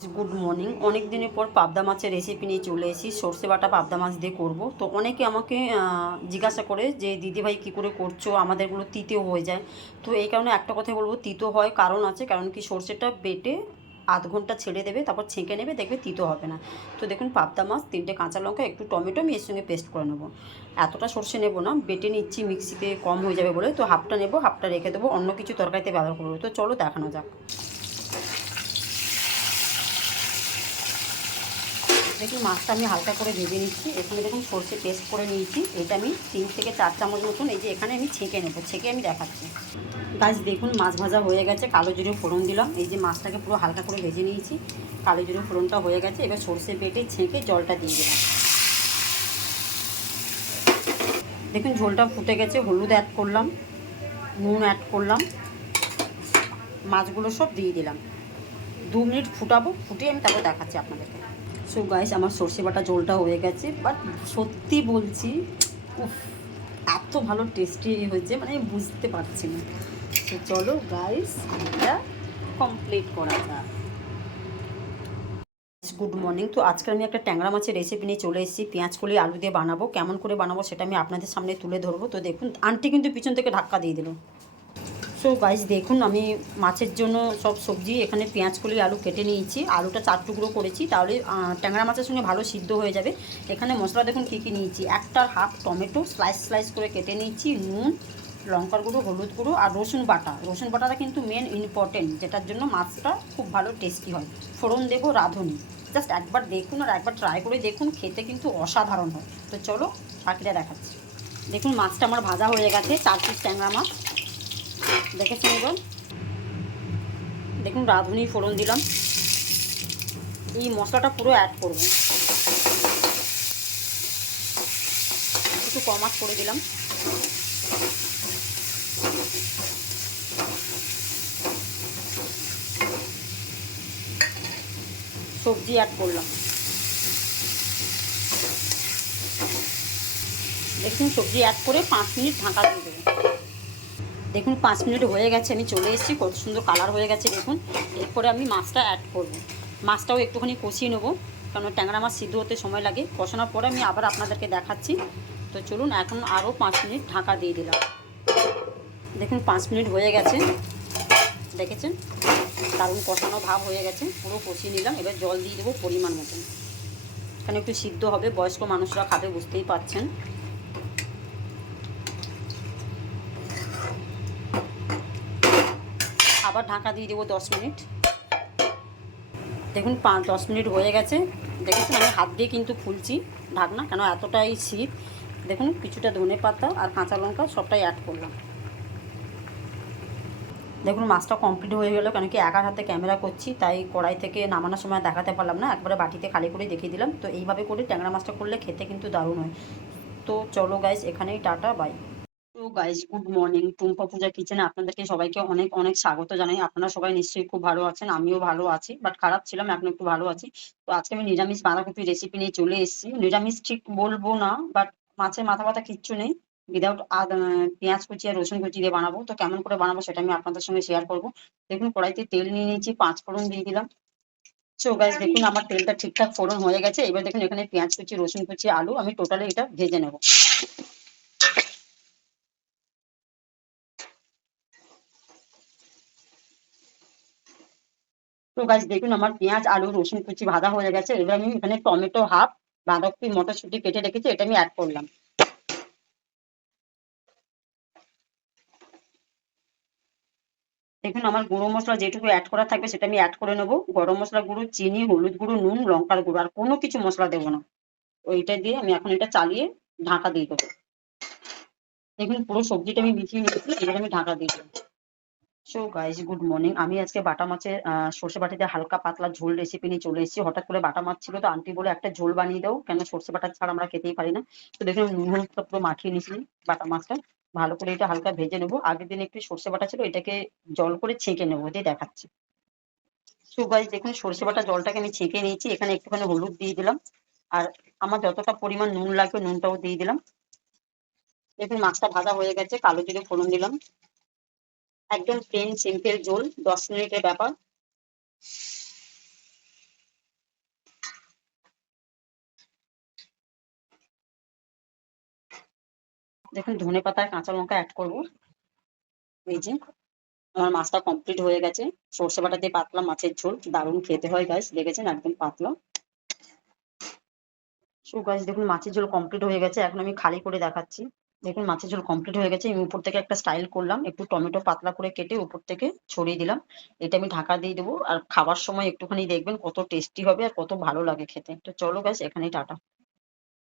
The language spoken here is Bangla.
Good morning. অনেক দিনের পর পাবদা মাছের রেসিপি নিয়ে চলে এসেছি। সর্ষে বাটা পাবদা মাছ দিয়ে করব। তো অনেকে আমাকে জিজ্ঞাসা করে যে দিদিভাই কী করে করছো, আমাদেরগুলো তিতেও হয়ে যায়। তো এই কারণে একটা কথা বলবো, তিতো হয় কারণ আছে। কারণ কি, সর্ষেটা বেটে আধ ঘন্টা ছেড়ে দেবে, তারপর ছেঁকে নেবে, দেখবে তিতো হবে না। তো দেখুন, পাবদা মাছ, 3টে কাঁচা লঙ্কা, একটু টমেটো আমি এর সঙ্গে পেস্ট করে নেবো। এতটা সর্ষে নেবো না, বেটে নিচ্ছি, মিক্সিতে কম হয়ে যাবে বলে। তো হাফটা নেবো, হাফটা রেখে দেবো, অন্য কিছু তরকারিতে ব্যবহার করবো। তো চলো দেখানো যাক। দেখুন, মাছটা আমি হালকা করে ভেজে নিচ্ছি। এখানে দেখুন সর্ষে পেস্ট করে নিয়েছি। এটা আমি 3 থেকে 4 চামচ মতন, এই যে এখানে আমি ছেঁকে নেবো, ছেঁকে আমি দেখাচ্ছি। গাছ দেখুন, মাছ ভাজা হয়ে গেছে, কালো জিরে ফোড়ন দিলাম। এই যে মাছটাকে পুরো হালকা করে ভেজে নিয়েছি, কালো জিরে ফোড়নটা হয়ে গেছে। এবার সর্ষে বেটে ছেঁকে জলটা দিয়ে দিলাম। দেখুন ঝোলটা ফুটে গেছে, হলুদ অ্যাড করলাম, নুন অ্যাড করলাম, মাছগুলো সব দিয়ে দিলাম। 2 মিনিট ফুটাবো, ফুটিয়ে আমি তারপর দেখাচ্ছি আপনাদেরকে। সো গাইস, আমার সর্ষে বাটা ঝোলটা হয়ে গেছে, বাট সত্যি বলছি, উফ, এত ভালো টেস্টি হয়েছে, মানে আমি বুঝতে পারছি না। তো চলো গাইস, এটা কমপ্লিট করা যাক। Good morning. তো আজকে আমি একটা ট্যাংরা মাছের রেসিপি নিয়ে চলে এসেছি। পেঁয়াজ কলি আলু দিয়ে বানাবো। কেমন করে বানাবো সেটা আমি আপনাদের সামনে তুলে ধরবো। তো দেখুন, আন্টি কিন্তু পিছন থেকে ধাক্কা দিয়ে দিল। সো গাইস দেখুন, আমি মাছের জন্য সব সবজি এখানে পেঁয়াজ কলি আলু কেটে নিয়েছি। আলুটা 4 টুকরো করেছি, তাহলে ট্যাংরা মাছের সঙ্গে ভালো সিদ্ধ হয়ে যাবে। এখানে মশলা দেখুন কী কী নিয়েছি। 1.5 টমেটো স্লাইস স্লাইস করে কেটে নিয়েছি, নুন, লঙ্কার গুঁড়ো, হলুদ গুঁড়ো আর রসুন বাটা। রসুন বাটাটা কিন্তু মেন ইম্পর্টেন্ট, যেটার জন্য মাছটা খুব ভালো টেস্টি হয়। ফোড়ন দেবো রাঁধুনি। জাস্ট একবার দেখুন আর একবার ট্রাই করে দেখুন, খেতে কিন্তু অসাধারণ হয়। তো চলো বাকিটা দেখাচ্ছি। দেখুন, মাছটা আমার ভাজা হয়ে গেছে, 4 পিস ট্যাংরা মাছ। দেখেছেন এবার? দেখুন, রাঁধুনি ফোড়ন দিলাম। এই মশলাটা পুরো অ্যাড করব, একটু কম আঁচ করে দিলাম। সবজি অ্যাড করলাম। দেখুন, সবজি অ্যাড করে 5 মিনিট ঢাকা দিয়ে দেবো। দেখুন 5 মিনিট হয়ে গেছে, আমি চলে এসেছি, কত সুন্দর কালার হয়ে গেছে দেখুন। এরপরে আমি মাছটা অ্যাড করব। মাছটাও একটুখানি কষিয়ে নেবো, কারণ ট্যাংরা মাছ সিদ্ধ হতে সময় লাগে। কষানোর পরে আমি আবার আপনাদেরকে দেখাচ্ছি। তো চলুন, এখন আরও 5 মিনিট ঢাকা দিয়ে দিলাম। দেখুন 5 মিনিট হয়ে গেছে, দেখেছেন দারুণ কষানো ভাব হয়ে গেছে, পুরো কষিয়ে নিলাম। এবার জল দিয়ে দেবো পরিমাণ মতন, এখানে একটু সিদ্ধ হবে, বয়স্ক মানুষরা খাবে, বুঝতেই পারছেন। আবার ঢাকা দিয়ে দেবো 10 মিনিট। দেখুন 10 মিনিট হয়ে গেছে, দেখেছেন আমি হাত দিয়ে কিন্তু খুলছি ঢাকনা, কেন এতটাই শীত। দেখুন, কিছুটা ধনে পাতা আর কাঁচা লঙ্কা সবটাই অ্যাড করলাম। দেখুন মাছটা কমপ্লিট হয়ে গেল, কেন কি একার হাতে ক্যামেরা করছি, তাই কড়াই থেকে নামানোর সময় দেখাতে পারলাম না, একবারে বাটিতে খালি করে দেখিয়ে দিলাম। তো এইভাবে করে ট্যাংরা মাছটা করলে খেতে কিন্তু দারুণ হয়। তো চলো গাইস, এখানেই টাটা, বাই। তো গাইস, গুড মর্নিং। টুম্পা পূজা কিচেনে আপনাদেরকে সবাইকে অনেক অনেক স্বাগত জানাই। আপনারা সবাই নিশ্চয়ই খুব ভালো আছেন, আমিও ভালো আছি, বাট খারাপ ছিলাম, এখন একটু ভালো আছি। তো আজকে আমি নিরামিষ বাঁধাকপি রেসিপি নিয়ে চলে এসেছি। নিরামিষ ঠিক বলবো না, বাট মাছের মাথা ব্যথা কিচ্ছু নেই, উইদাউট পেঁয়াজ কুচি আর রসুন কুচি দিয়ে বানাবো। তো কেমন করে বানাবো সেটা আমি আপনাদের সঙ্গে শেয়ার করবো। দেখুন, কড়াইতে তেল নিয়ে নিয়েছি, 5 ফোড়ন দিয়ে দিলাম। সো গাইস দেখুন, আমার তেলটা ঠিকঠাক ফোড়ন হয়ে গেছে। এবার দেখুন, এখানে পেঁয়াজ কুচি, রসুন কুচি, আলু আমি টোটালি এটা ভেজে নেবো। তো গাইস দেখুন, আমার পেঁয়াজ আলু রসুন কুচি ভাজা হয়ে গেছে। এবার আমি এখানে টমেটো হাফ, বাঁধাকপি মটরশুঁটি কেটে রেখেছি, এটা আমি অ্যাড করলাম। দেখুন, আমার গুঁড়ো মশলা যেটুকু অ্যাড করা থাকবে সেটা আমি অ্যাড করে নেবো। গরম মশলা গুঁড়ো, চিনি, হলুদ গুঁড়ো, নুন, লঙ্কার গুঁড়ো, আর কোনো কিছু মশলা দেবো না। ওইটা দিয়ে আমি এখন এটা চালিয়ে ঢাকা দিয়ে দেবো। দেখুন, পুরো সবজিটা আমি মিশিয়ে নিয়েছি, এবার আমি ঢাকা দিয়ে দেবো। So guys, good morning. আমি আজকে বাটা মাছের সর্ষে বাটিতে হালকা পাতলা ঝোল রেসিপি নিয়ে চলে এসেছি। হঠাৎ করে বাটা মাছ ছিল, তো আন্টি বলে একটা ঝোল বানিয়ে দাও, কেন সর্ষে বাটা ছাড়া আমরা খেতেই পারি না। তো দেখুন, নুন হলুদটা পুরো মাখিয়ে নিয়েছি বাটা মাছটা। ভালো করে এটা হালকা ভেজে নেবো। আগের দিন একটু সর্ষে বাটা ছিল, এটাকে জল করে ছেঁকে নেবো, দিয়ে দেখাচ্ছি। সো গাইস দেখুন, সর্ষে বাটা জলটাকে আমি ছেঁকে নিয়েছি, এখানে একটুখানি হলুদ দিয়ে দিলাম, আর আমার যতটা পরিমাণ নুন লাগবে নুনটাও দিয়ে দিলাম। দেখুন, মাছটা ভাজা হয়ে গেছে, কালো জিরে ফোড়ন দিলাম। একদম প্লেন সিম্পল ঝোল, 10 মিনিটের ব্যাপার। দেখুন ধনে পাতা আর কাঁচা লঙ্কা অ্যাড করবো। এই যে আমার মাছটা কমপ্লিট হয়ে গেছে। সর্ষে বাটা দিয়ে পাতলা মাছের ঝোল দারুণ খেতে হয় গাইস, দেখেছেন একদম পাতলা। সো গাইস দেখুন মাছের ঝোল কমপ্লিট হয়ে গেছে। এখন আমি খালি করে দেখাচ্ছি। দেখুন মাছের ঝোল কমপ্লিট হয়ে গেছে। আমি উপর থেকে একটা স্টাইল করলাম, একটু টমেটো পাতলা করে কেটে উপর থেকে ছড়িয়ে দিলাম। এটা আমি ঢাকা দিয়ে দেবো আর খাবার সময় একটুখানি দেখবেন কত টেস্টি হবে আর কত ভালো লাগে খেতে। তো চলো গাইস এখানেই টাটা।